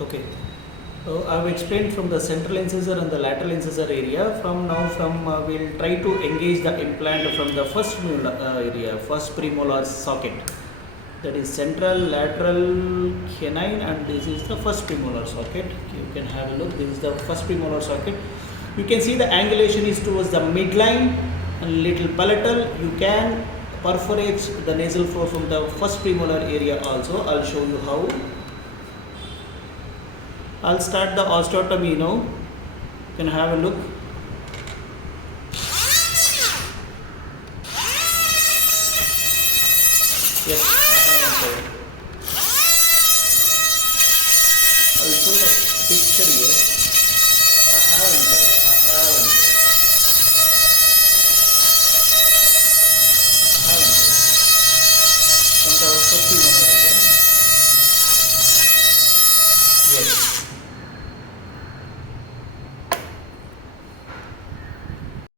Okay. I've explained from the central incisor and the lateral incisor area. From now, we'll try to engage the implant from the first area, first premolar socket. That is central, lateral, canine, and this is the first premolar socket. You can have a look. This is the first premolar socket. You can see the angulation is towards the midline and little palatal. You can perforate the nasal floor from the first premolar area also. I'll show you how. I'll start the osteotomy now. You can have a look. Yes, I have inside. I'll show the picture here. I have inside. I have inside. I have inside. From the first premolar area. Yes.